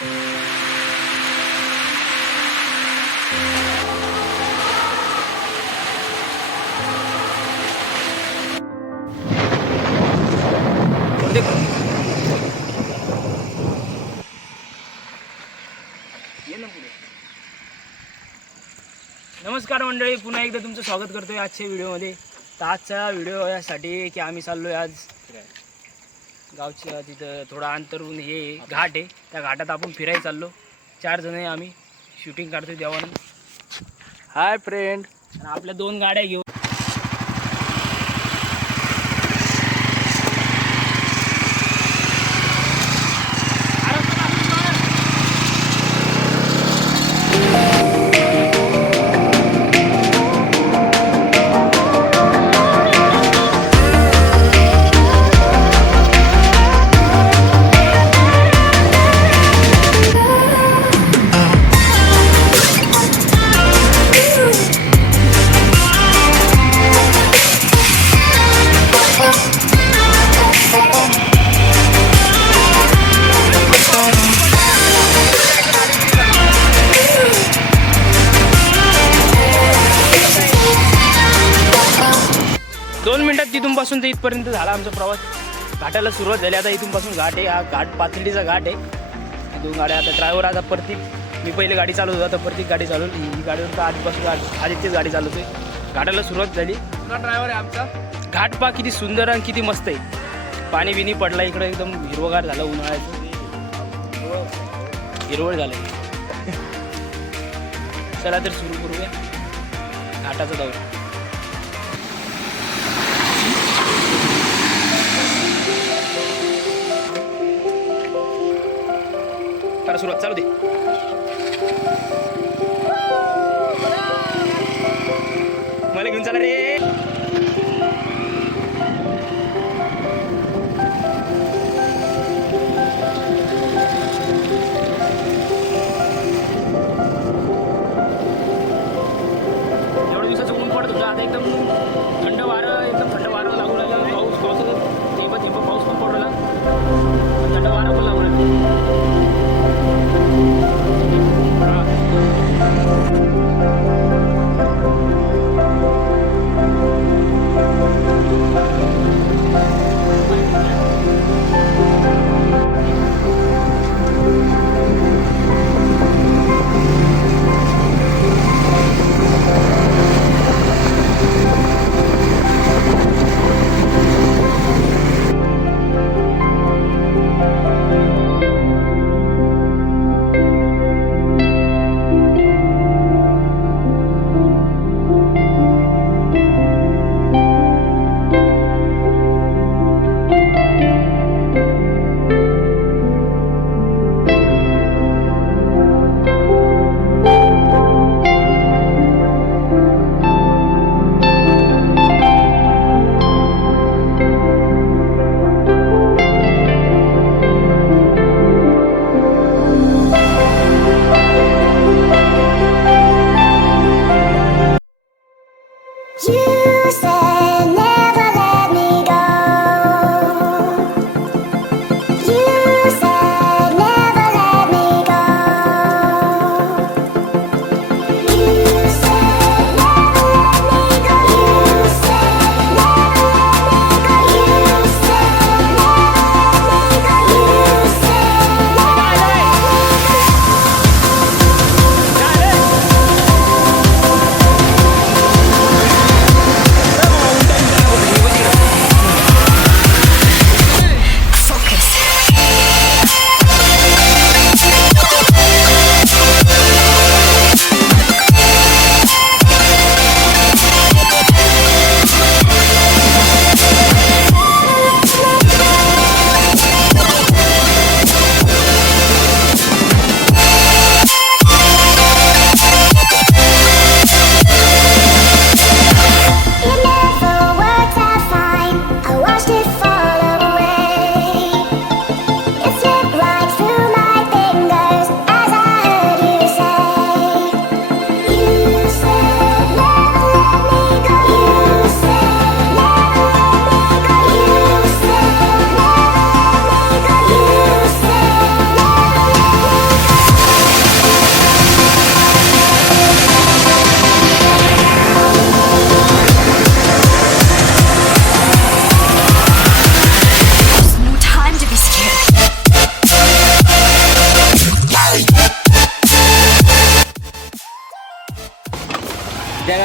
नमस्कार मंडळी, पुन्हा एकदा तुमचं स्वागत करतोय आजच्या व्हिडिओमध्ये. तर आजचा व्हिडिओ यासाठी की आम्ही चाललोय आज गावच्या तिथं थोडा अंतरून हे घाट आहे, त्या घाटात आपण फिरायला चाललो. 4 जण आहे आम्ही, शूटिंग काढतोय देवानं. Hi friend. आपल्या 2 गाड्या घेऊन 2 मिनिटात तिथून पासून ते इथपर्यंत झाला आमचा प्रवास. घाटाला सुरुवात झाली. आता इथून पासून घाट आहे, हा घाट पाथर्डीचा घाट आहे. 2 गाड्या. आता ड्रायव्हर आता प्रतीक, मी पहिले गाडी चालवत होता, आता प्रतीक गाडी चालवली. ही गाडीवर तर आधीपासून आदित्यच गाडी चालवतोय. घाटाला सुरुवात झाली. ड्रायव्हर आहे आमचा. घाट पा किती सुंदर आणि किती मस्त आहे. पाणी बिनी पडला इकडं, एकदम हिरवगार झालं. उन्हाळ्याचं हिरवळ झालं. चला तर सुरू करूया घाटाचा दौरा. सुरुवात चालू दे. मला घेऊन चला रे. एवढ्या दिवसाचं ऊन पडत होतं, आता एकदम थंड वारं, एकदम थंड वारं लागू लागलं. पाऊस थेंब पाऊस पण पडू लागला, थंड वारं पण लागू लागलं.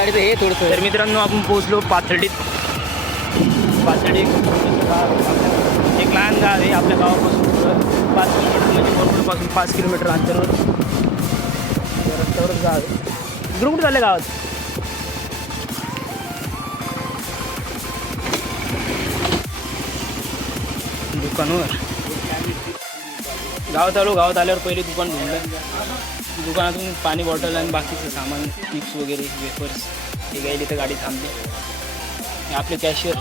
गाडीचं हे थोडंसं. तर मित्रांनो आपण पोहोचलो पाथर्डीत. पाथर्डी एक लहान गाव आहे आपल्या गावापासून 5 किलोमीटर म्हणजे मोरगुडपासून 5 किलोमीटर अंतरावर रस्त्यावरच गाव आहे. इकडून कुठे चाललं गावात? दुकानावर गावात आल्यावर पहिले दुकान ढूंढलं. दुकानातून पाणी बॉटल आणि बाकीचं सामान चिप्स वगैरे वेफर्स हे घ्यायला तर गाडी थांबली. हे आपले कॅशियर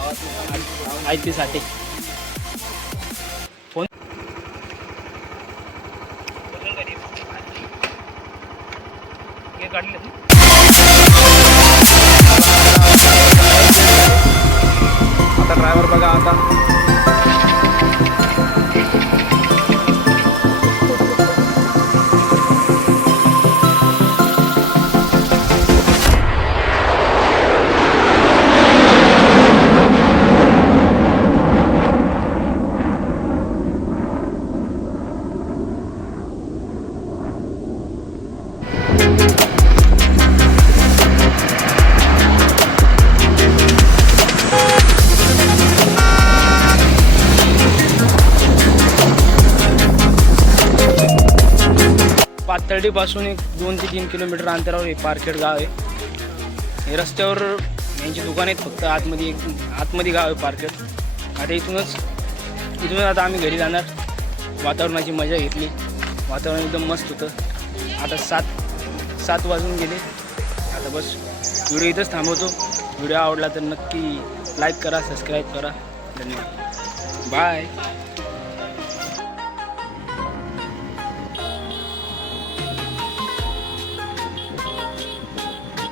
आहेत ते साठी फोन काढले. आता ड्रायव्हर बघा आता पाथर्डीपासून एक 2 ते 3 किलोमीटर अंतरावर हे पारखेड गाव आहे. हे रस्त्यावर यांची दुकान आहेत फक्त. आतमध्ये गाव आहे पारखेड. आता इथूनच आता आम्ही घरी जाणार. वातावरणाची मजा घेतली. वातावरण एकदम मस्त होतं. आता 7 वाजून गेले. आता बस व्हिडिओ इथंच थांबवतो. व्हिडिओ आवडला तर नक्की लाईक करा, सबस्क्राईब करा. धन्यवाद. बाय.